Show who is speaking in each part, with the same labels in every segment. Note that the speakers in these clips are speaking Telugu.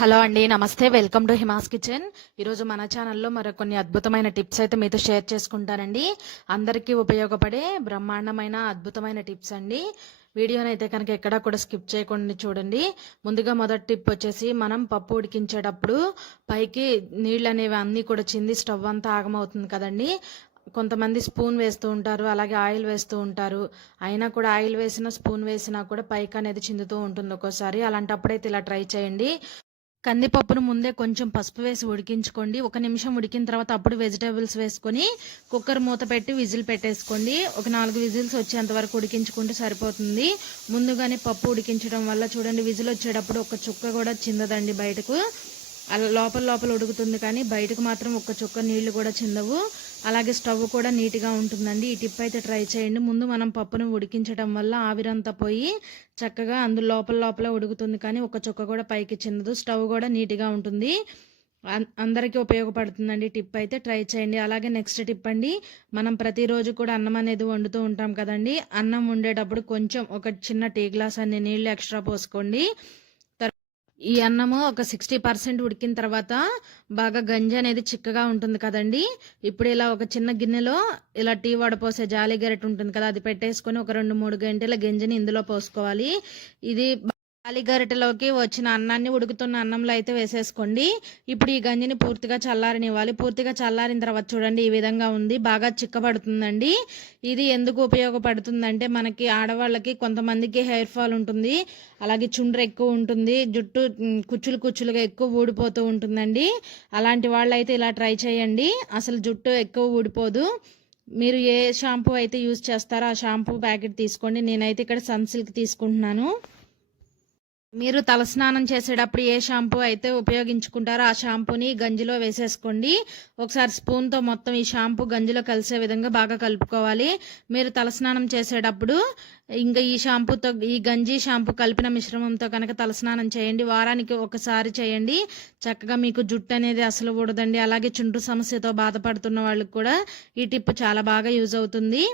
Speaker 1: హలో అండి నమస్తే. Welcome to Hima's kitchen. ఈరోజు మన ఛానల్లో మరో కొన్ని అద్భుతమైన టిప్స్ అయితే మీతో షేర్ చేసుకుంటానండి. అందరికీ ఉపయోగపడే బ్రహ్మాండమైన అద్భుతమైన టిప్స్ అండి. వీడియోని అయితే కనుక ఎక్కడా కూడా స్కిప్ చేయకుండా చూడండి. ముందుగా మొదటి టిప్ వచ్చేసి మనం పప్పు ఉడికించేటప్పుడు పైకి నీళ్ళు అనేవి అన్నీ కూడా చింది స్టవ్ అంతా ఆగమవుతుంది కదండి. కొంతమంది స్పూన్ వేస్తూ ఉంటారు అలాగే ఆయిల్ వేస్తూ ఉంటారు. అయినా కూడా ఆయిల్ వేసినా స్పూన్ వేసినా కూడా పైకి అనేది చిందుతూ ఉంటుంది ఒక్కోసారి. అలాంటప్పుడైతే ఇలా ట్రై చేయండి. కందిపప్పును ముందే కొంచెం పసుపు వేసి ఉడికించుకోండి. ఒక నిమిషం ఉడికిన తర్వాత అప్పుడు వెజిటేబుల్స్ వేసుకొని కుక్కర్ మూత పెట్టి విజిల్ పెట్టేసుకోండి. ఒక నాలుగు విజిల్స్ వచ్చేంత వరకు ఉడికించుకుంటే సరిపోతుంది. ముందుగానే పప్పు ఉడికించడం వల్ల చూడండి విజిల్ వచ్చేటప్పుడు ఒక చుక్క కూడా చిందదండి బయటకు. అలా లోపల లోపల ఉడుకుతుంది కానీ బయటకు మాత్రం ఒక్క చుక్క నీళ్ళు కూడా చిందవు. అలాగే స్టవ్ కూడా నీట్గా ఉంటుందండి. ఈ టిప్ అయితే ట్రై చేయండి. ముందు మనం పప్పును ఉడికించడం వల్ల ఆవిరంతా పోయి చక్కగా అందు లోపల లోపల ఉడుకుతుంది. కానీ ఒక చుక్క కూడా పైకి చిన్నదు. స్టవ్ కూడా నీట్గా ఉంటుంది. అందరికీ ఉపయోగపడుతుందండి టిప్ అయితే. ట్రై చేయండి. అలాగే నెక్స్ట్ టిప్ అండి. మనం ప్రతిరోజు కూడా అన్నం అనేది వండుతూ ఉంటాం కదండి. అన్నం వండేటప్పుడు కొంచెం ఒక చిన్న టీ గ్లాస్ అన్ని నీళ్ళు ఎక్స్ట్రా పోసుకోండి. ఈ అన్నము ఒక సిక్స్టీ పర్సెంట్ ఉడికిన తర్వాత బాగా గంజి అనేది చిక్కగా ఉంటుంది కదండి. ఇప్పుడు ఇలా ఒక చిన్న గిన్నెలో ఇలా టీ వడపోసే జాలి గరిటె ఉంటుంది కదా అది పెట్టేసుకొని ఒక రెండు మూడు గంటల గంజిని ఇందులో పోసుకోవాలి. ఇది అలిగరిటలోకి వచ్చిన అన్నాన్ని ఉడుకుతున్న అన్నంలో అయితే వేసేసుకోండి. ఇప్పుడు ఈ గంజిని పూర్తిగా చల్లారనివ్వాలి. పూర్తిగా చల్లారిన తర్వాత చూడండి ఈ విధంగా ఉంది. బాగా చిక్కబడుతుందండి. ఇది ఎందుకు ఉపయోగపడుతుందంటే మనకి ఆడవాళ్ళకి కొంతమందికి హెయిర్ ఫాల్ ఉంటుంది. అలాగే చుండ్ర ఎక్కువ ఉంటుంది. జుట్టు కుచ్చులు కుచ్చులుగా ఎక్కువ ఊడిపోతూ ఉంటుందండి. అలాంటి వాళ్ళైతే ఇలా ట్రై చేయండి. అసలు జుట్టు ఎక్కువ ఊడిపోదు. మీరు ఏ షాంపూ అయితే యూజ్ చేస్తారో ఆ షాంపూ ప్యాకెట్ తీసుకోండి. నేనైతే ఇక్కడ సన్ సిల్క్ తీసుకుంటున్నాను. మీరు తలస్నానం చేసేటప్పుడు ఏ షాంపూ అయితే ఉపయోగించుకుంటారో ఆ షాంపూని గంజిలో వేసేసుకోండి. ఒకసారి స్పూన్తో మొత్తం ఈ షాంపూ గంజిలో కలిసే విధంగా బాగా కలుపుకోవాలి. మీరు తలస్నానం చేసేటప్పుడు ఇంకా ఈ షాంపూతో ఈ గంజి షాంపూ కలిపిన మిశ్రమంతో కనుక తలస్నానం చేయండి. వారానికి ఒకసారి చేయండి. చక్కగా మీకు జుట్టు అనేది అసలు ఊడదండి. అలాగే చుండ్రు సమస్యతో బాధపడుతున్న వాళ్ళకి కూడా ఈ టిప్ చాలా బాగా యూజ్ అవుతుంది.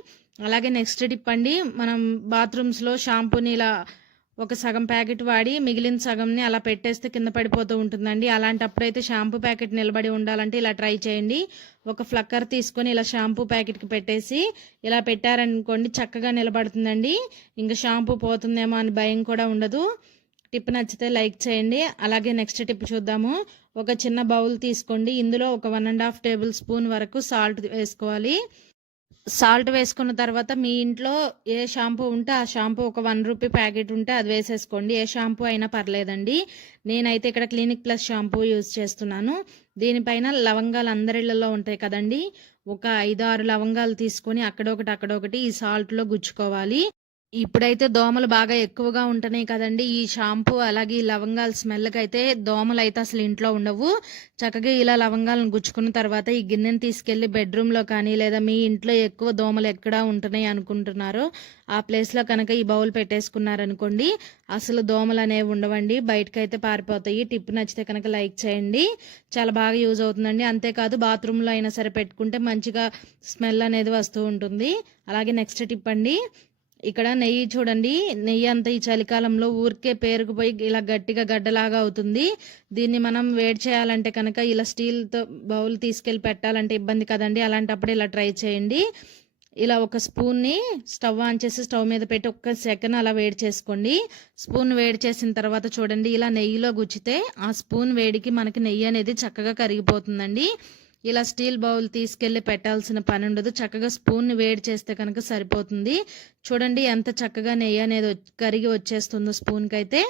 Speaker 1: అలాగే నెక్స్ట్ టిప్ అండి మనం బాత్రూమ్స్లో షాంపూని ఇలా ఒక సగం ప్యాకెట్ వాడి మిగిలిన సగంని అలా పెట్టేస్తే కింద పడిపోతూ ఉంటుందండి. అలాంటప్పుడైతే షాంపూ ప్యాకెట్ నిలబడి ఉండాలంటే ఇలా ట్రై చేయండి. ఒక ఫ్లక్కర్ తీసుకొని ఇలా షాంపూ ప్యాకెట్కి పెట్టేసి ఇలా పెట్టారనుకోండి చక్కగా నిలబడుతుందండి. ఇంకా షాంపూ పోతుందేమో అని భయం కూడా ఉండదు. టిప్ నచ్చితే లైక్ చేయండి. అలాగే నెక్స్ట్ టిప్ చూద్దాము. ఒక చిన్న బౌల్ తీసుకోండి. ఇందులో ఒక one and half tablespoon వరకు సాల్ట్ వేసుకోవాలి. సాల్ట్ వేసుకున్న తర్వాత మీ ఇంట్లో ఏ షాంపూ ఉంటే ఆ షాంపూ ఒక వన్ రూపీ ప్యాకెట్ ఉంటే అది వేసేసుకోండి. ఏ షాంపూ అయినా పర్లేదండి. నేనైతే ఇక్కడ క్లినిక్ ప్లస్ షాంపూ యూజ్ చేస్తున్నాను. దీనిపైన లవంగాలు అందరిళ్ళలో ఉంటాయి కదండి. ఒక ఐదు ఆరు లవంగాలు తీసుకొని అక్కడొకటి అక్కడొకటి ఈ సాల్ట్లో గుచ్చుకోవాలి. ఇప్పుడైతే దోమలు బాగా ఎక్కువగా ఉంటున్నాయి కదండి. ఈ షాంపూ అలాగే ఈ లవంగాల స్మెల్కి అయితే దోమలు అయితే అసలు ఇంట్లో ఉండవు. చక్కగా ఇలా లవంగాలను గుచ్చుకున్న తర్వాత ఈ గిన్నెని తీసుకెళ్ళి బెడ్రూమ్లో కానీ లేదా మీ ఇంట్లో ఎక్కువ దోమలు ఎక్కడ ఉంటున్నాయి అనుకుంటున్నారో. ఆ ప్లేస్లో కనుక ఈ బౌల్ పెట్టేసుకున్నారనుకోండి అసలు దోమలు అనేవి ఉండవండి. బయటకైతే పారిపోతాయి. టిప్ నచ్చితే కనుక లైక్ చేయండి. చాలా బాగా యూజ్ అవుతుందండి. అంతేకాదు బాత్రూంలో అయినా సరే పెట్టుకుంటే మంచిగా స్మెల్ అనేది వస్తూ ఉంటుంది. అలాగే నెక్స్ట్ టిప్ అండి ఇక్కడ నెయ్యి చూడండి నెయ్యి అంతా ఈ చలికాలంలో ఊరికే పేరుకుపోయి ఇలా గట్టిగా గడ్డలాగా అవుతుంది. దీన్ని మనం వేడి చేయాలంటే కనుక ఇలా స్టీల్తో బౌల్ తీసుకెళ్ళి పెట్టాలంటే ఇబ్బంది కదండి. అలాంటప్పుడు ఇలా ట్రై చేయండి. ఇలా ఒక స్పూన్ని స్టవ్ ఆన్ చేసి స్టవ్ మీద పెట్టి ఒక్క సెకండ్ అలా వేడి చేసుకోండి. స్పూన్ వేడి చేసిన తర్వాత చూడండి ఇలా నెయ్యిలో గుచ్చితే ఆ స్పూన్ వేడికి మనకి నెయ్యి అనేది చక్కగా కరిగిపోతుందండి. ఇలా స్టీల్ బౌల్ తీసుకెళ్ళి పెట్టాల్సిన పని ఉండదు చక్కగా స్పూన్ని వేడి చేస్తే కనుక సరిపోతుంది. చూడండి ఎంత చక్కగా నెయ్యి అనేది కరిగి వచ్చేస్తుందో స్పూన్కి అయితే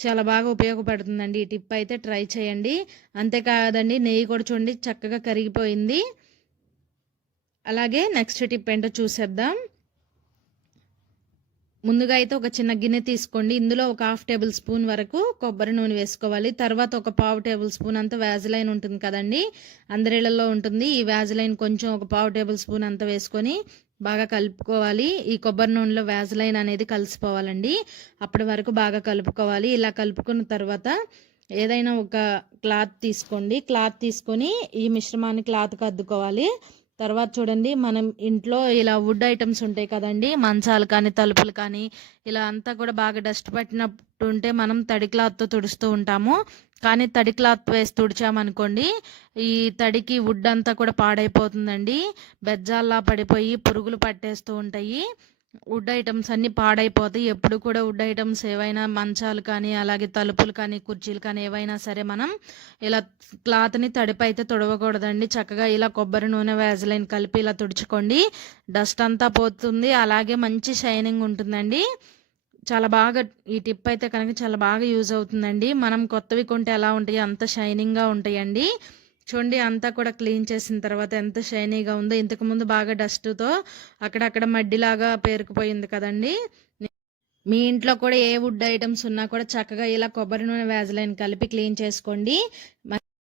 Speaker 1: చాలా బాగా ఉపయోగపడుతుందండి. ఈ టిప్ అయితే ట్రై చేయండి. అంతేకాదండి నెయ్యి కూడా చూడండి చక్కగా కరిగిపోయింది. అలాగే నెక్స్ట్ టిప్ ఏంటో చూసేద్దాం. ముందుగా అయితే ఒక చిన్న గిన్నె తీసుకోండి. ఇందులో ఒక హాఫ్ టేబుల్ స్పూన్ వరకు కొబ్బరి నూనె వేసుకోవాలి. తర్వాత ఒక పావు టేబుల్ స్పూన్ అంత వ్యాజిలైన్ ఉంటుంది కదండి. అందరిళ్ళలో ఉంటుంది. ఈ వ్యాజిలైన్ కొంచెం ఒక పావు టేబుల్ స్పూన్ అంత వేసుకొని బాగా కలుపుకోవాలి. ఈ కొబ్బరి నూనెలో వ్యాజిలైన్ అనేది కలిసిపోవాలండి. అప్పటి వరకు బాగా కలుపుకోవాలి. ఇలా కలుపుకున్న తర్వాత ఏదైనా ఒక క్లాత్ తీసుకోండి. క్లాత్ తీసుకొని ఈ మిశ్రమాన్ని క్లాత్కి అద్దుకోవాలి. తర్వాత చూడండి మనం ఇంట్లో ఇలా వుడ్ ఐటమ్స్ ఉంటాయి కదండి మంచాలు కానీ తలుపులు కానీ ఇలా అంతా కూడా బాగా డస్ట్ పట్టినట్టు ఉంటే మనం తడి క్లాత్తో తుడుస్తూ ఉంటాము. కానీ తడి క్లాత్ వేసి తుడిచామనుకోండి ఈ తడికి వుడ్ అంతా కూడా పాడైపోతుందండి. బెజ్జాల్లా పడిపోయి పురుగులు పట్టేస్తూ ఉంటాయి. వుడ్ ఐటమ్స్ అన్నీ పాడైపోతాయి. ఎప్పుడు కూడా వుడ్ ఐటమ్స్ ఏవైనా మంచాలు కానీ అలాగే తలుపులు కానీ కుర్చీలు కానీ ఏవైనా సరే మనం ఇలా క్లాత్ని తడిపి అయితే తుడవకూడదండి. చక్కగా ఇలా కొబ్బరి నూనె వ్యాజలైన్ కలిపి ఇలా తుడుచుకోండి. డస్ట్ అంతా పోతుంది. అలాగే మంచి షైనింగ్ ఉంటుందండి. చాలా బాగా ఈ టిప్ అయితే కనుక చాలా బాగా యూజ్ అవుతుందండి. మనం కొత్తవి కొంటే ఎలా ఉంటాయి? అంత షైనింగ్గా ఉంటాయండి. చూడండి అంతా కూడా క్లీన్ చేసిన తర్వాత ఎంత షైనీగా ఉందో ఇంతకుముందు బాగా డస్ట్తో అక్కడక్కడ మడ్డిలాగా పేరుకుపోయింది కదండి. మీ ఇంట్లో కూడా ఏ వుడ్ ఐటమ్స్ ఉన్నా కూడా చక్కగా ఇలా కొబ్బరి నూనె వ్యాజలైన్ కలిపి క్లీన్ చేసుకోండి.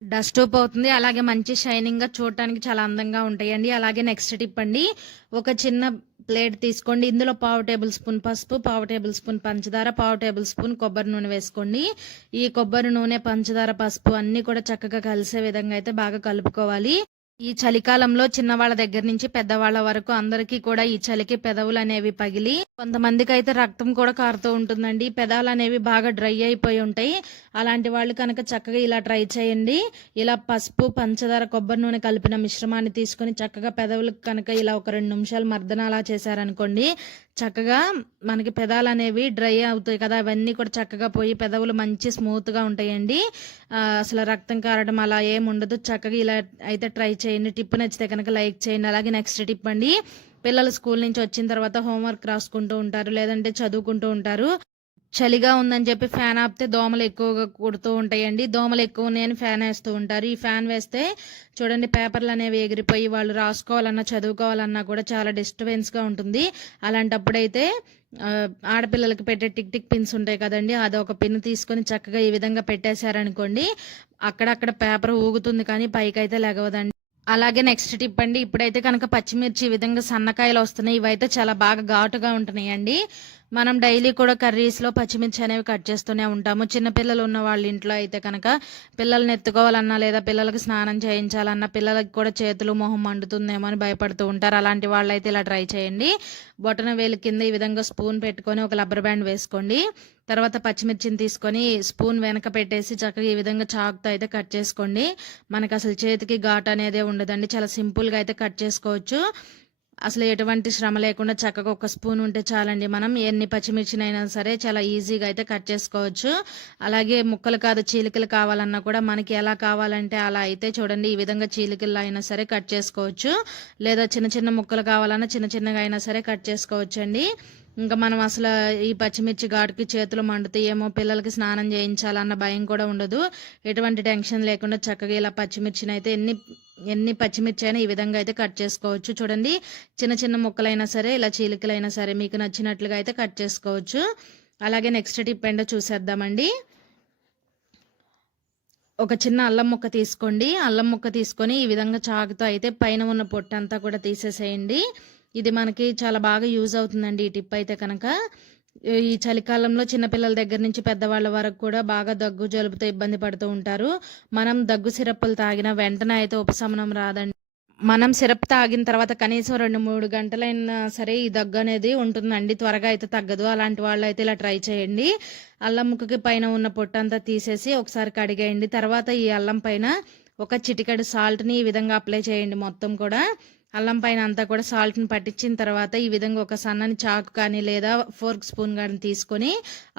Speaker 1: డస్ట్ పోతుంది. అలాగే మంచి షైనింగ్గా చూడటానికి చాలా అందంగా ఉంటాయండి. అలాగే నెక్స్ట్ టిప్ అండి ఒక చిన్న ప్లేట్ తీసుకోండి. ఇందులో పావు టేబుల్ స్పూన్ పసుపు పావు టేబుల్ స్పూన్ పంచదార పావు టేబుల్ స్పూన్ కొబ్బరి నూనె వేసుకోండి. ఈ కొబ్బరి నూనె పంచదార పసుపు అన్నీ కూడా చక్కగా కలిసే విధంగా అయితే బాగా కలుపుకోవాలి. ఈ చలికాలంలో చిన్నవాళ్ళ దగ్గర నుంచి పెద్దవాళ్ళ వరకు అందరికీ కూడా ఈ చలికి పెదవులు అనేవి పగిలి కొంతమందికి అయితే రక్తం కూడా కారుతూ ఉంటుందండి. పెదాలు అనేవి బాగా డ్రై అయిపోయి ఉంటాయి. అలాంటి వాళ్ళు కనుక చక్కగా ఇలా ట్రై చేయండి. ఇలా పసుపు పంచదార కొబ్బరి నూనె కలిపిన మిశ్రమాన్ని తీసుకొని చక్కగా పెదవులకు కనుక ఇలా ఒక రెండు నిమిషాలు మర్దన అలా చేశారనుకోండి చక్కగా మనకి పెదాలు అనేవి డ్రై అవుతాయి కదా అవన్నీ కూడా చక్కగా పోయి పెదవులు మంచి స్మూత్గా ఉంటాయండి. అసలు రక్తం కారడం అలా ఏం ఉండదు. చక్కగా ఇలా అయితే ట్రై చేయండి. టిప్ నచ్చితే కనుక లైక్ చేయండి. అలాగే నెక్స్ట్ టిప్ అండి పిల్లలు స్కూల్ నుంచి వచ్చిన తర్వాత హోంవర్క్ రాసుకుంటూ ఉంటారు లేదంటే చదువుకుంటూ ఉంటారు. చలిగా ఉందని చెప్పి ఫ్యాన్ ఆపితే దోమలు ఎక్కువగా కుడుతూ ఉంటాయండి. దోమలు ఎక్కువ ఉన్నాయని ఫ్యాన్ వేస్తూ ఉంటారు. ఈ ఫ్యాన్ వేస్తే చూడండి పేపర్లు అనేవి ఎగిరిపోయి వాళ్ళు రాసుకోవాలన్నా చదువుకోవాలన్నా కూడా చాలా డిస్టర్బెన్స్గా ఉంటుంది. అలాంటప్పుడైతే ఆడపిల్లలకి పెట్టే టిక్ టిక్ పిన్స్ ఉంటాయి కదండి. అది ఒక పిన్ తీసుకొని చక్కగా ఈ విధంగా పెట్టేశారనుకోండి అక్కడక్కడ పేపర్ ఊగుతుంది కానీ పైకి అయితే లెగవదండి. అలాగే నెక్స్ట్ టిప్ అండి ఇప్పుడైతే కనుక పచ్చిమిర్చి ఈ విధంగా సన్నకాయలు వస్తున్నాయి. ఇవైతే చాలా బాగా ఘాటుగా ఉంటున్నాయండి. మనం డైలీ కూడా కర్రీస్లో పచ్చిమిర్చి అనేవి కట్ చేస్తూనే ఉంటాము. చిన్నపిల్లలు ఉన్న వాళ్ళ ఇంట్లో అయితే కనుక పిల్లల్ని ఎత్తుకోవాలన్నా లేదా పిల్లలకి స్నానం చేయించాలన్నా పిల్లలకి కూడా చేతులు మొహం మండుతుందేమో అని భయపడుతూ ఉంటారు. అలాంటి వాళ్ళైతే ఇలా ట్రై చేయండి. బొటన వేలు కింద ఈ విధంగా స్పూన్ పెట్టుకొని ఒక రబ్బర్ బ్యాండ్ వేసుకోండి. తర్వాత పచ్చిమిర్చిని తీసుకొని స్పూన్ వెనక పెట్టేసి చక్కగా ఈ విధంగా చాకుతో అయితే కట్ చేసుకోండి. మనకు అసలు చేతికి ఘాట్ అనేది ఉండదండి. చాలా సింపుల్గా అయితే కట్ చేసుకోవచ్చు. అసలు ఎటువంటి శ్రమ లేకుండా చక్కగా ఒక స్పూన్ ఉంటే చాలండి మనం. ఎన్ని పచ్చిమిర్చినైనా సరే చాలా ఈజీగా అయితే కట్ చేసుకోవచ్చు. అలాగే ముక్కలు కాదు చీలికలు కావాలన్నా కూడా మనకి ఎలా కావాలంటే అలా అయితే చూడండి. ఈ విధంగా చీలికలు అయినా సరే కట్ చేసుకోవచ్చు. లేదా చిన్న చిన్న ముక్కలు కావాలన్నా చిన్న చిన్నగా అయినా సరే కట్ చేసుకోవచ్చు అండి ఇంకా మనం అసలు ఈ పచ్చిమిర్చి ఘాటుకి చేతులు మండుతాయేమో పిల్లలకి స్నానం చేయించాలన్న భయం కూడా ఉండదు. ఎటువంటి టెన్షన్ లేకుండా చక్కగా ఇలా పచ్చిమిర్చిని అయితే ఎన్ని ఎన్ని పచ్చిమిర్చి అయినా ఈ విధంగా అయితే కట్ చేసుకోవచ్చు. చూడండి చిన్న చిన్న ముక్కలైనా సరే ఇలా చీలికలైనా సరే మీకు నచ్చినట్లుగా అయితే కట్ చేసుకోవచ్చు. అలాగే నెక్స్ట్ టిప్ ఏంటో చూసేద్దామండి. ఒక చిన్న అల్లం ముక్క తీసుకోండి. అల్లం ముక్క తీసుకొని ఈ విధంగా చాకుతో అయితే పైన ఉన్న పొట్టు అంతా కూడా తీసేసేయండి. ఇది మనకి చాలా బాగా యూజ్ అవుతుందండి ఈ టిప్ అయితే కనుక. ఈ చలికాలంలో చిన్నపిల్లల దగ్గర నుంచి పెద్దవాళ్ళ వరకు కూడా బాగా దగ్గు జలుబుతో ఇబ్బంది పడుతూ ఉంటారు. మనం దగ్గు సిరప్పులు తాగిన వెంటనే అయితే ఉపశమనం రాదండి. మనం సిరప్ తాగిన తర్వాత కనీసం రెండు మూడు గంటలైనా సరే ఈ దగ్గు అనేది ఉంటుందండి. త్వరగా అయితే తగ్గదు. అలాంటి వాళ్ళు అయితే ఇలా ట్రై చేయండి. అల్లం ముక్కకి పైన ఉన్న పొట్టంతా తీసేసి ఒకసారి కడిగేయండి. తర్వాత ఈ అల్లం పైన ఒక చిటికెడు సాల్ట్ని ఈ విధంగా అప్లై చేయండి మొత్తం కూడా. అల్లం పైన అంతా కూడా సాల్ట్ని పట్టించిన తర్వాత ఈ విధంగా ఒక సన్నని చాకు కానీ లేదా ఫోర్క్ స్పూన్ కానీ తీసుకొని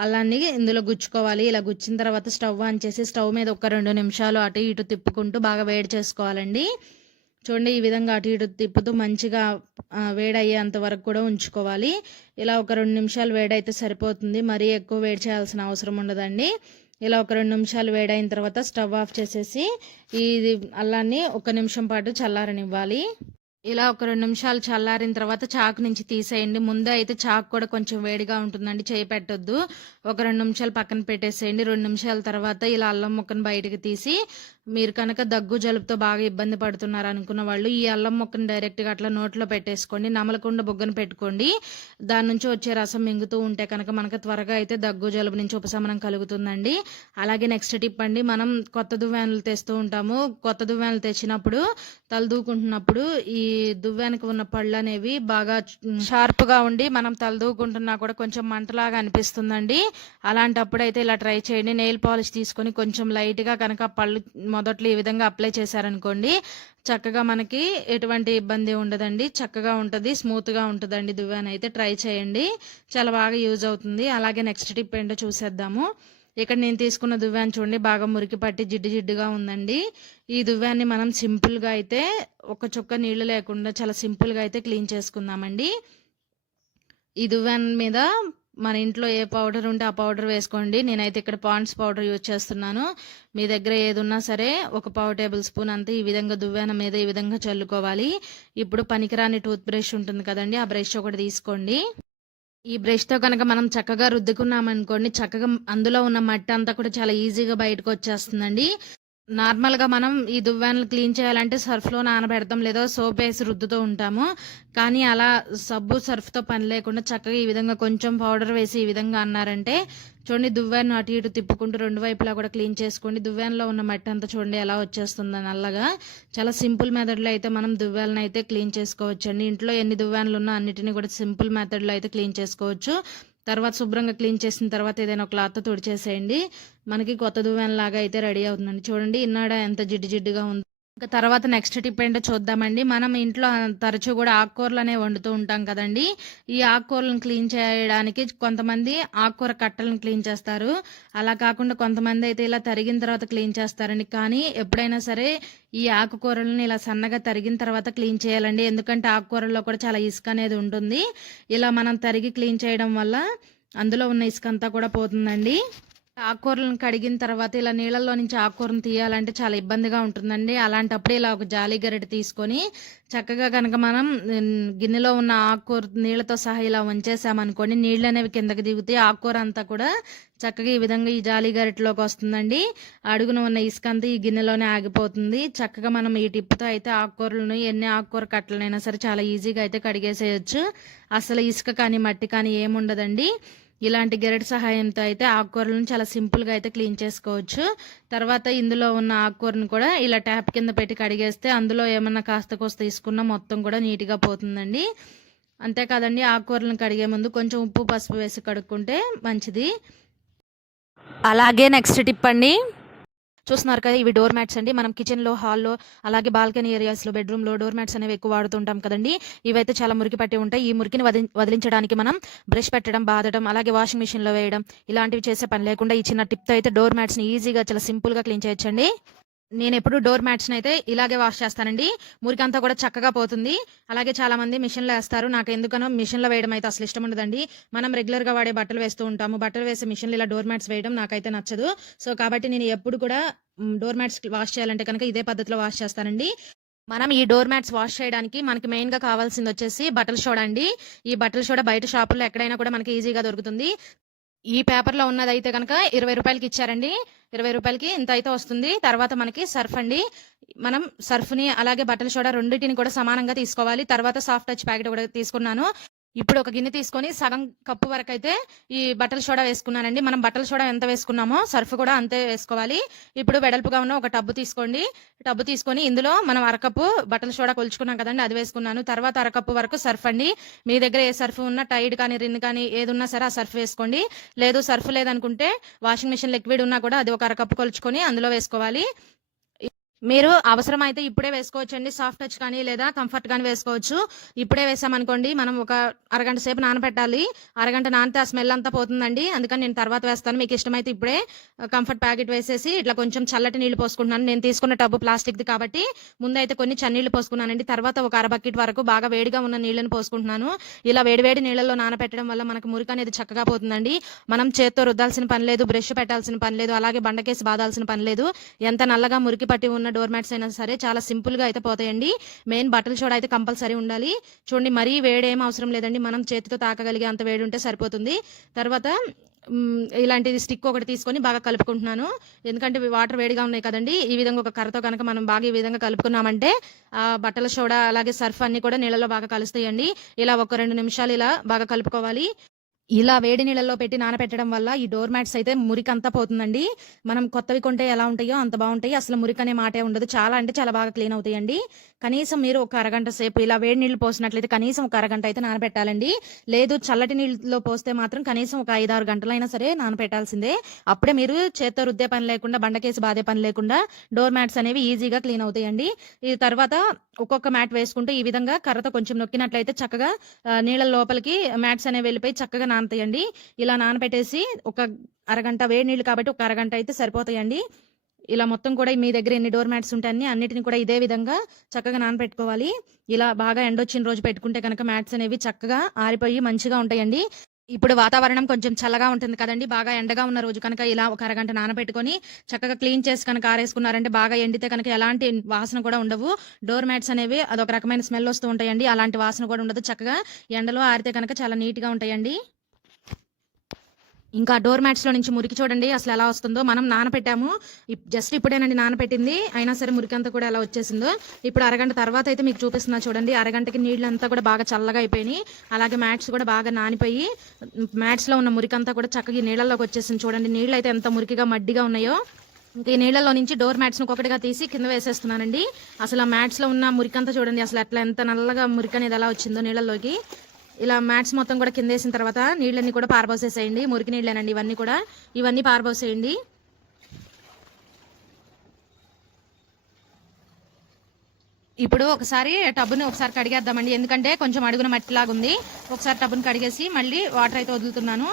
Speaker 1: అల్లాన్ని ఇందులో గుచ్చుకోవాలి. ఇలా గుచ్చిన తర్వాత స్టవ్ ఆన్ చేసి స్టవ్ మీద ఒక రెండు నిమిషాలు అటు ఇటు తిప్పుకుంటూ బాగా వేడి చేసుకోవాలండి. చూడండి ఈ విధంగా అటు ఇటు తిప్పుతూ మంచిగా వేడయ్యేంత వరకు కూడా ఉంచుకోవాలి. ఇలా ఒక రెండు నిమిషాలు వేడైతే సరిపోతుంది. మరీ ఎక్కువ వేడి చేయాల్సిన అవసరం ఉండదండి. ఇలా ఒక రెండు నిమిషాలు వేడైన తర్వాత స్టవ్ ఆఫ్ చేసేసి ఇది అల్లాన్ని ఒక నిమిషం పాటు చల్లారనివ్వాలి. ఇలా ఒక రెండు నిమిషాలు చల్లారిన తర్వాత చాకు నుంచి తీసేయండి. ముందే అయితే చాకు కూడా కొంచెం వేడిగా ఉంటుందండి చేయి పెట్టొద్దు. ఒక రెండు నిమిషాలు పక్కన పెట్టేసేయండి. రెండు నిమిషాల తర్వాత ఇలా అల్లం ముక్కను బయటకు తీసి మీరు కనుక దగ్గు జలుబుతో బాగా ఇబ్బంది పడుతున్నారు అనుకున్న వాళ్ళు ఈ అల్లం మొక్కను డైరెక్ట్గా అట్లా నోట్లో పెట్టేసుకోండి. నమలకుండ బొగ్గను పెట్టుకోండి. దాని నుంచి వచ్చే రసం మింగుతూ ఉంటే కనుక మనకు త్వరగా అయితే దగ్గు జలుబు నుంచి ఉపశమనం కలుగుతుందండి. అలాగే నెక్స్ట్ టిప్ అండి మనం కొత్త దువ్వానులు తెస్తూ ఉంటాము. కొత్త దువ్వానులు తెచ్చినప్పుడు తల దూకుంటున్నప్పుడు ఈ దువ్వానికి ఉన్న పళ్ళు అనేవి బాగా షార్ప్గా ఉండి మనం తల దూకుంటున్నా కూడా కొంచెం మంటలాగా అనిపిస్తుందండి. అలాంటప్పుడు అయితే ఇలా ట్రై చేయండి. నెయిల్ పాలిష్ తీసుకొని కొంచెం లైట్గా కనుక పళ్ళు మొదట్లో ఈ విధంగా అప్లై చేశారనుకోండి చక్కగా మనకి ఎటువంటి ఇబ్బంది ఉండదండి. చక్కగా ఉంటుంది స్మూత్గా ఉంటుందండి దువ్వాన్ అయితే ట్రై చేయండి. చాలా బాగా యూజ్ అవుతుంది. అలాగే నెక్స్ట్ టిప్ ఏంటో చూసేద్దాము. ఇక్కడ నేను తీసుకున్న దువ్వాన్ చూడండి బాగా మురికి పట్టి జిడ్డు జిడ్డుగా ఉందండి. ఈ దువ్వాన్ని మనం సింపుల్గా అయితే ఒక చుక్క నీళ్ళు లేకుండా చాలా సింపుల్గా అయితే క్లీన్ చేసుకుందామండి. ఈ దువ్వాన్ మీద మన ఇంట్లో ఏ పౌడర్ ఉంటే ఆ పౌడర్ వేసుకోండి. నేనైతే ఇక్కడ పాండ్స్ పౌడర్ యూజ్ చేస్తున్నాను. మీ దగ్గర ఏది ఉన్నా సరే ఒక పావు టేబుల్ స్పూన్ అంతా ఈ విధంగా దువ్వెన మీద ఈ విధంగా చల్లుకోవాలి. ఇప్పుడు పనికిరాని టూత్ బ్రష్ ఉంటుంది కదండి ఆ బ్రష్ ఒకటి తీసుకోండి. ఈ బ్రష్తో కనుక మనం చక్కగా రుద్దుకున్నామనుకోండి చక్కగా అందులో ఉన్న మట్టి అంతా కూడా చాలా ఈజీగా బయటకు వచ్చేస్తుందండి. నార్మల్గా మనం ఈ దువ్వాన్లు క్లీన్ చేయాలంటే సర్ఫ్లో నానబెడతాం లేదా సోప్ వేసి రుద్దుతూ ఉంటాము. కానీ అలా సబ్బు సర్ఫ్తో పని లేకుండా చక్కగా ఈ విధంగా కొంచెం పౌడర్ వేసి ఈ విధంగా అన్నారంటే చూడండి దువ్వాన్ని అటు ఇటు తిప్పుకుంటూ రెండు వైపులా కూడా క్లీన్ చేసుకోండి. దువ్వాన్లో ఉన్న మట్టి అంతా చూడండి ఎలా వచ్చేస్తుంది నల్లగా. చాలా సింపుల్ మెథడ్లో అయితే మనం దువ్వాలను అయితే క్లీన్ చేసుకోవచ్చు అండి ఇంట్లో ఎన్ని దువ్వాన్లు ఉన్నా అన్నిటిని కూడా సింపుల్ మెథడ్లో అయితే క్లీన్ చేసుకోవచ్చు. తర్వాత శుభ్రంగా క్లీన్ చేసిన తర్వాత ఏదైనా ఒక క్లాత్ తుడిచేసేయండి. మనకి కొత్త దువ్వెనలాగా అయితే రెడీ అవుతుందండి. చూడండి ఇన్నాడ ఎంత జిడ్డు జిడ్డుగా ఉంది. ఇంకా తర్వాత నెక్స్ట్ టిప్ ఏంటో చూద్దామండి. మనం ఇంట్లో తరచూ కూడా ఆకుకూరలు అనేవి వండుతూ ఉంటాం కదండి. ఈ ఆకుకూరలను క్లీన్ చేయడానికి కొంతమంది ఆకుకూర కట్టలను క్లీన్ చేస్తారు. అలా కాకుండా కొంతమంది అయితే ఇలా తరిగిన తర్వాత క్లీన్ చేస్తారండి. కానీ ఎప్పుడైనా సరే ఈ ఆకుకూరలను ఇలా సన్నగా తరిగిన తర్వాత క్లీన్ చేయాలండి. ఎందుకంటే ఆకుకూరల్లో కూడా చాలా ఇసుక అనేది ఉంటుంది. ఇలా మనం తరిగి క్లీన్ చేయడం వల్ల అందులో ఉన్న ఇసుక అంతా కూడా పోతుందండి. ఆకుకూరలను కడిగిన తర్వాత ఇలా నీళ్ళల్లో నుంచి ఆకుకూరను తీయాలంటే చాలా ఇబ్బందిగా ఉంటుందండి. అలాంటప్పుడు ఇలా ఒక జాలి గరిటె తీసుకొని చక్కగా కనుక మనం గిన్నెలో ఉన్న ఆకుకూర నీళ్ళతో సహా ఇలా వంచేసామనుకోండి నీళ్ళు అనేవి కిందకి దిగితే ఆకుకూర అంతా కూడా చక్కగా ఈ విధంగా ఈ జాలి గరిటలోకి వస్తుందండి. అడుగున ఉన్న ఇసుక అంతా ఈ గిన్నెలోనే ఆగిపోతుంది. చక్కగా మనం ఈ టిప్తో అయితే ఆకుకూరలను ఎన్ని ఆకుకూర కట్టలైనా సరే చాలా ఈజీగా అయితే కడిగేసేయచ్చు. అసలు ఇసుక కానీ మట్టి కానీ ఏముండదండి. ఇలాంటి గెరటి సహాయంతో అయితే ఆకుకూరలను చాలా సింపుల్గా అయితే క్లీన్ చేసుకోవచ్చు. తర్వాత ఇందులో ఉన్న ఆకుకూరను కూడా ఇలా ట్యాప్ కింద పెట్టి కడిగేస్తే అందులో ఏమన్నా కాస్త కోస్త తీసుకున్నా మొత్తం కూడా నీట్గా పోతుందండి. అంతేకాదండి ఆకుకూరలను కడిగే ముందు కొంచెం ఉప్పు పసుపు వేసి కడుక్కుంటే మంచిది. అలాగే నెక్స్ట్ టిప్ అండి చూస్తున్నారు కదా ఇవి డోర్ మ్యాట్స్ అండి. మనం కిచెన్లో హాల్లో అలాగే బాల్కనీ ఏరియాస్లో బెడ్రూమ్లో డోర్ మ్యాట్స్ అనేవి ఎక్కువ వాడుతుంటాం కదండి. ఇవైతే చాలా మురికి పట్టి ఉంటాయి. ఈ మురికిని వదిలించడానికి మనం బ్రష్ పెట్టడం బాదడం అలాగే వాషింగ్ మిషన్లో వేయడం ఇలాంటివి చేసే పని లేకుండా ఈ చిన్న టిప్తో అయితే డోర్ మ్యాట్స్ని ఈజీగా చాలా సింపుల్గా క్లీన్ చేయొచ్చండి. నేను ఎప్పుడు డోర్ మ్యాట్స్ని అయితే ఇలాగే వాష్ చేస్తానండి. మురికి అంతా కూడా చక్కగా పోతుంది. అలాగే చాలా మంది మిషన్లో వేస్తారు. నాకు ఎందుకనో మిషన్లో వేయడం అయితే అసలు ఇష్టం ఉండదండి. మనం రెగ్యులర్గా వాడే బట్టలు వేస్తూ ఉంటాము. బట్టలు వేసే మిషన్లు ఇలా డోర్ మ్యాట్స్ వేయడం నాకైతే నచ్చదు. సో కాబట్టి నేను ఎప్పుడు కూడా డోర్ మ్యాట్స్ వాష్ చేయాలంటే కనుక ఇదే పద్ధతిలో వాష్ చేస్తానండి. మనం ఈ డోర్ మ్యాట్స్ వాష్ చేయడానికి మనకి మెయిన్గా కావాల్సింది వచ్చేసి బట్టల సోడా అండి. ఈ బట్టల సోడా బయట షాపుల్లో ఎక్కడైనా కూడా మనకి ఈజీగా దొరుకుతుంది. ఈ పేపర్లో ఉన్నదైతే కనుక ఇరవై రూపాయలకి ఇచ్చారండి. ఇరవై రూపాయలకి ఇంత అయితే వస్తుంది. తర్వాత మనకి సర్ఫ్ అండి. మనం సర్ఫ్ని అలాగే బట్టల సోడా రెండింటిని కూడా సమానంగా తీసుకోవాలి. తర్వాత సాఫ్ట్ టచ్ ప్యాకెట్ కూడా తీసుకున్నాను. ఇప్పుడు ఒక గిన్నె తీసుకొని సగం కప్పు వరకు అయితే ఈ బట్టల సోడా వేసుకున్నానండి. మనం బట్టల సోడా ఎంత వేసుకున్నామో సర్ఫ్ కూడా అంతే వేసుకోవాలి. ఇప్పుడు వెడల్పుగా ఉన్న ఒక టబ్బు తీసుకోండి. టబ్బు తీసుకొని ఇందులో మనం అరకప్పు బట్టల సోడా కొలుచుకున్నాం కదండి అది వేసుకున్నాను. తర్వాత అరకప్పు వరకు సర్ఫ్ అండి. మీ దగ్గర ఏ సర్ఫ్ ఉన్నా టైడ్ కానీ రిన్ కానీ ఏది ఉన్నా సరే ఆ సర్ఫ్ వేసుకోండి. లేదు సర్ఫ్ లేదనుకుంటే వాషింగ్ మిషన్ లిక్విడ్ ఉన్నా కూడా అది ఒక అరకప్పు కొలుచుకొని అందులో వేసుకోవాలి. మీరు అవసరమైతే ఇప్పుడే వేసుకోవచ్చండి. సాఫ్ట్ టచ్ కానీ లేదా కంఫర్ట్ కానీ వేసుకోవచ్చు. ఇప్పుడే వేసామనుకోండి మనం ఒక అరగంట సేపు నానబెట్టాలి. అరగంట నానితే ఆ స్మెల్ అంతా పోతుందండి. అందుకని నేను తర్వాత వేస్తాను. మీకు ఇష్టమైతే ఇప్పుడే కంఫర్ట్ ప్యాకెట్ వేసేసి ఇట్లా కొంచెం చల్లటి నీళ్ళు పోసుకుంటున్నాను. నేను తీసుకున్న టబ్బు ప్లాస్టిక్ది కాబట్టి ముందైతే కొన్ని చన్నీళ్ళు పోసుకున్నానండి. తర్వాత ఒక అర బకెట్ వరకు బాగా వేడిగా ఉన్న నీళ్ళని పోసుకుంటున్నాను. ఇలా వేడివేడి నీళ్ళలో నానబెట్టడం వల్ల మనకు మురికి అనేది చక్కగా పోతుందండి. మనం చేత్తో రుద్దాల్సిన పని లేదు బ్రష్ పెట్టాల్సిన పని లేదు అలాగే బండకేసి బాధాల్సిన పని లేదు. ఎంత నల్లగా మురికి పట్టి ఉన్న డోర్ మ్యాట్స్ అయినా సరే చాలా సింపుల్గా అయితే పోతాయండి. మెయిన్ బట్టల షోడ అయితే కంపల్సరీ ఉండాలి. చూడండి మరీ వేడి అవసరం లేదండి. మనం చేతితో తాకగలిగే అంత వేడి ఉంటే సరిపోతుంది. తర్వాత ఇలాంటిది స్టిక్ ఒకటి తీసుకొని బాగా కలుపుకుంటున్నాను. ఎందుకంటే వాటర్ వేడిగా ఉన్నాయి కదండి. ఈ విధంగా ఒక కర్రతో కనుక మనం బాగా ఈ విధంగా కలుపుకున్నామంటే ఆ బట్టల సోడా అలాగే సర్ఫ్ అన్ని కూడా నీళ్ళలో బాగా కలుస్తాయండి. ఇలా ఒక రెండు నిమిషాలు ఇలా బాగా కలుపుకోవాలి. ఇలా వేడి నీళ్ళలో పెట్టి నానబెట్టడం వల్ల ఈ డోర్ మ్యాట్స్ అయితే మురికి అంతా పోతుందండి. మనం కొత్తవి కొంటే ఎలా ఉంటాయో అంత బాగుంటాయి. అసలు మురికి అనే మాటే ఉండదు. చాలా అంటే చాలా బాగా క్లీన్ అవుతాయండి. కనీసం మీరు ఒక అరగంట సేపు ఇలా వేడి నీళ్ళు పోసినట్లయితే కనీసం ఒక అరగంట అయితే నానబెట్టాలండి. లేదు చల్లటి నీళ్ళలో పోస్తే మాత్రం కనీసం ఒక ఐదు ఆరు గంటలైనా సరే నానబెట్టాల్సిందే. అప్పుడే మీరు చేత్తో రుద్దే పని లేకుండా బండకేసి బాధే పని లేకుండా డోర్ మ్యాట్స్ అనేవి ఈజీగా క్లీన్ అవుతాయండి. ఈ తర్వాత ఒక్కొక్క మ్యాట్ వేసుకుంటూ ఈ విధంగా కర్రతో కొంచెం నొక్కినట్లయితే చక్కగా నీళ్ళ లోపలికి మ్యాట్స్ అనేవి వెళ్ళిపోయి చక్కగా నానతాయండి. ఇలా నానబెట్టేసి ఒక అరగంట వేడి నీళ్ళు కాబట్టి ఒక అరగంట అయితే సరిపోతాయండి. ఇలా మొత్తం కూడా మీ దగ్గర ఎన్ని డోర్ మ్యాట్స్ ఉంటాయని అన్నిటిని కూడా ఇదే విధంగా చక్కగా నానబెట్టుకోవాలి ఇలా బాగా ఎండొచ్చిన రోజు పెట్టుకుంటే కనుక మ్యాట్స్ అనేవి చక్కగా ఆరిపోయి మంచిగా ఉంటాయండి. ఇప్పుడు వాతావరణం కొంచెం చల్లగా ఉంటుంది కదండి. బాగా ఎండగా ఉన్న రోజు కనుక ఇలా ఒక అరగంట నానబెట్టుకొని చక్కగా క్లీన్ చేసి కనుక ఆరేసుకున్నారంటే బాగా ఎండితే కనుక ఎలాంటి వాసన కూడా ఉండవు. డోర్ మ్యాట్స్ అనేవి అదొక రకమైన స్మెల్ వస్తూ ఉంటాయండి. అలాంటి వాసన కూడా ఉండదు. చక్కగా ఎండలో ఆరితే కనుక చాలా నీట్గా ఉంటాయండి. ఇంకా డోర్ మ్యాట్స్లో నుంచి మురికి చూడండి అసలు ఎలా వస్తుందో. మనం నానపెట్టాము. జస్ట్ ఇప్పుడేనండి నానపెట్టింది. అయినా సరే మురికి అంతా కూడా ఎలా వచ్చేసిందో. ఇప్పుడు అరగంట తర్వాత అయితే మీకు చూపిస్తున్నా చూడండి. అరగంటకి నీళ్ళు అంతా కూడా బాగా చల్లగా అయిపోయినాయి. అలాగే మ్యాట్స్ కూడా బాగా నానిపోయి మ్యాట్స్లో ఉన్న మురికి అంతా కూడా చక్కగా నీళ్ళలోకి వచ్చేసింది చూడండి. నీళ్ళు అయితే ఎంత మురికిగా మడ్డిగా ఉన్నాయో. ఇంకా ఈ నీళ్ళలో నుంచి డోర్ మ్యాట్స్ను ఒక్కొక్కటిగా తీసి కింద వేసేస్తున్నానండి. అసలు ఆ మ్యాట్స్లో ఉన్న మురికంతా చూడండి. అసలు ఎట్లా ఎంత నల్లగా మురికి అనేది ఎలా వచ్చిందో నీళ్ళలోకి ఇలా మ్యాట్స్ మొత్తం కూడా కింద వేసిన తర్వాత నీళ్ళన్నీ కూడా పారబోసేసేయండి మురికి నీళ్ళేనండి ఇవన్నీ కూడా. ఇవన్నీ పారబోసేయండి ఇప్పుడు ఒకసారి టబ్బుని ఒకసారి కడిగేద్దామండి. ఎందుకంటే కొంచెం అడుగున మట్టిలాగా ఉంది. ఒకసారి టబ్బుని కడిగేసి మళ్ళీ వాటర్ అయితే వదులుతున్నాను.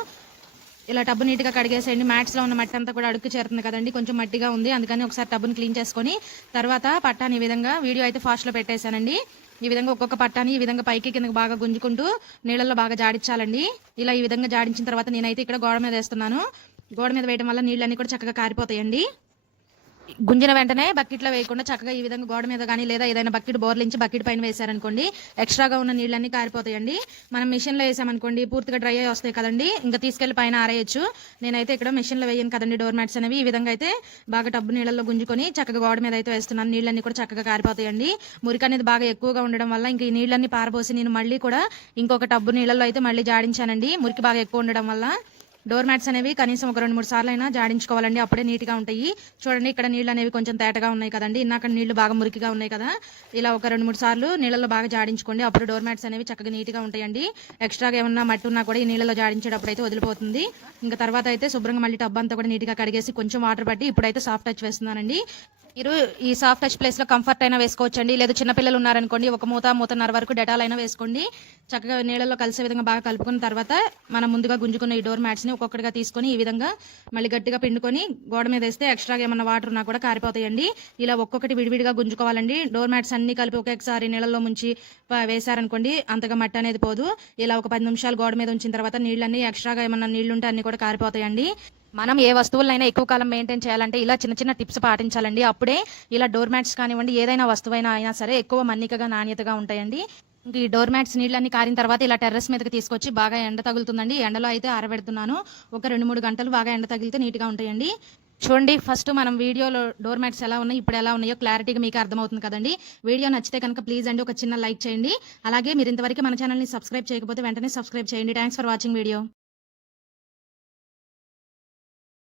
Speaker 1: ఇలా టబ్బు నీట్గా కడిగేసేయండి. మ్యాట్స్లో ఉన్న మట్టి అంతా కూడా అడుగు చేరుతుంది కదండి. కొంచెం మట్టిగా ఉంది. అందుకని ఒకసారి టబ్బుని క్లీన్ చేసుకొని తర్వాత పట్టాని ఈ విధంగా వీడియో అయితే ఫాస్ట్లో పెట్టేశానండి. ఈ విధంగా ఒక్కొక్క పట్టాని ఈ విధంగా పైకి కిందకి బాగా గుంజుకుంటూ నీళ్ళల్లో బాగా జాడించాలండి ఇలా ఈ విధంగా జాడించిన తర్వాత నేనైతే ఇక్కడ గోడ మీద వేస్తున్నాను. గోడ మీద వేయడం వల్ల నీళ్ళన్నీ కూడా చక్కగా కారిపోతాయండి. గుంజిన వెంటనే బకెట్లో వేయకుండా చక్కగా ఈ విధంగా గోడ మీద కానీ లేదా ఏదైనా బకెట్ బోర్లించి బకెట్ పైన వేశారనుకోండి ఎక్స్ట్రాగా ఉన్న నీళ్ళన్నీ కారిపోతాయండి. మనం మిషన్లో వేసామనుకోండి పూర్తిగా డ్రై అయ్యి వస్తాయి కదండి. ఇంకా తీసుకెళ్ళి పైన ఆరేయచ్చు. నేనైతే ఇక్కడ మిషన్లో వేయను కదండి డోర్ మ్యాట్స్ అనేవి. ఈ విధంగా అయితే బాగా టబ్బు నీళ్ళలో గుంజుకొని చక్కగా గోడ మీద అయితే వేస్తున్నాను. నీళ్ళన్నీ కూడా చక్కగా కారిపోతాయండి. మురికి అనేది బాగా ఎక్కువగా ఉండడం వల్ల ఇంక ఈ నీళ్ళన్నీ పారబోసి నేను మళ్ళీ కూడా ఇంకొక టబ్బు నీళ్ళలో అయితే మళ్ళీ జాడించానండి. మురికి బాగా ఎక్కువ ఉండడం వల్ల. డోర్ మ్యాట్స్ అనేవి కనీసం ఒక రెండు మూడు సార్లు అయినా జాడించుకోవాలండి. అప్పుడే నీట్గా ఉంటాయి. చూడండి ఇక్కడ నీళ్ళు అనేవి కొంచెం తేటగా ఉన్నాయి కదండి. ఇందాక నీళ్ళు బాగా మురికిగా ఉన్నాయి కదా. ఇలా ఒక రెండు మూడు సార్లు నీళ్ళలో బాగా జాడించుకోండి. అప్పుడు డోర్ మ్యాట్స్ అనేవి చక్కగా నీట్గా ఉంటాయండి. ఎక్స్ట్రాగా ఏమన్నా మట్టి ఉన్నా కూడా ఈ నీళ్ళలో జాడించేటప్పుడు అయితే వదిలిపోతుంది. ఇంకా తర్వాత అయితే శుభ్రంగా మళ్ళీ టబ్ అంతా కూడా నీట్గా కడిగేసి కొంచెం వాటర్ పట్టి ఇప్పుడైతే సాఫ్ట్ టచ్ వేస్తున్నానండి. మీరు ఈ సాఫ్ట్ టచ్ ప్లేస్లో కంఫర్ట్ అయినా వేసుకోవచ్చండి. లేదా చిన్నపిల్లలు ఉన్నారనుకోండి ఒక మూత మూతన్నర వరకు డెటాల్ అయినా వేసుకోండి. చక్కగా నీళ్ళలో కలిసే విధంగా బాగా కలుపుకున్న తర్వాత మనం ముందుగా గుంజుకున్న ఈ డోర్ మ్యాట్స్ని ఒక్కొక్కటిగా తీసుకొని ఈ విధంగా మళ్ళీ గట్టిగా పిండుకొని గోడ మీద వేస్తే ఎక్స్ట్రాగా ఏమన్నా వాటర్ ఉన్నా కూడా కారిపోతాయండి. ఇలా ఒక్కొక్కటి విడివిడిగా గుంజుకోవాలండి. డోర్ మ్యాట్స్ అన్ని కలిపి ఒకేసారి నీళ్ళలో ముంచి వేశారనుకోండి అంతగా మట్టి అనేది పోదు. ఇలా ఒక పది నిమిషాలు గోడ మీద ఉంచిన తర్వాత నీళ్ళన్నీ ఎక్స్ట్రాగా ఏమన్నా నీళ్ళు ఉంటే అన్ని కూడా కారిపోతాయండి. మనం ఏ వస్తువులైనా ఎక్కువ కాలం మెయింటైన్ చేయాలంటే ఇలా చిన్న చిన్న టిప్స్ పాటించాలండి. అప్పుడే ఇలా డోర్ మ్యాట్స్ కానివ్వండి ఏదైనా వస్తువైనా అయినా సరే ఎక్కువ మన్నికగా నాణ్యతగా ఉంటాయండి. ఈ డోర్ మ్యాట్స్ నీళ్ళన్ని కారిన తర్వాత ఇలా టెర్రస్ మీదకి తీసుకొచ్చి బాగా ఎండ తగులుతుందండి. ఎండలో అయితే ఆరబెడుతున్నాను. ఒక రెండు మూడు గంటలు బాగా ఎండ తగిలితే నీట్గా ఉంటాయండి. చూడండి ఫస్ట్ మనం వీడియోలో డోర్ మ్యాట్స్ ఎలా ఉన్నాయి ఇప్పుడు ఎలా ఉన్నాయో క్లారిటీగా మీకు అర్థమవుతుంది కదండి. వీడియో నచ్చితే కనుక ప్లీజ్ అండి ఒక చిన్న లైక్ చేయండి. అలాగే మీరు ఇంతవరకు మన ఛానల్ని సబ్స్క్రైబ్ చేయకపోతే వెంటనే సబ్స్క్రైబ్ చేయండి. Thanks for watching video